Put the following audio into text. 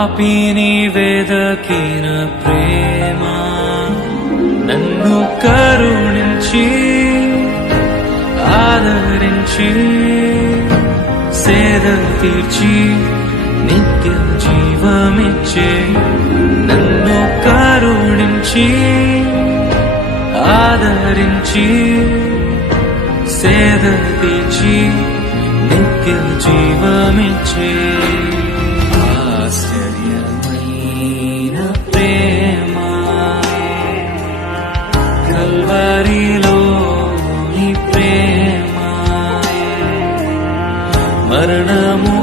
పాపిని వెదకిన ప్రేమ నన్ను కరుణించి ఆదరించి సేద తీర్చి నిత్యం జీవమిచ్చే నన్ను కరుణించి ఆదరించి సేద తీర్చి నిత్యం జీవమిచ్చే కల్వరిలో నీ ప్రేమ మరణము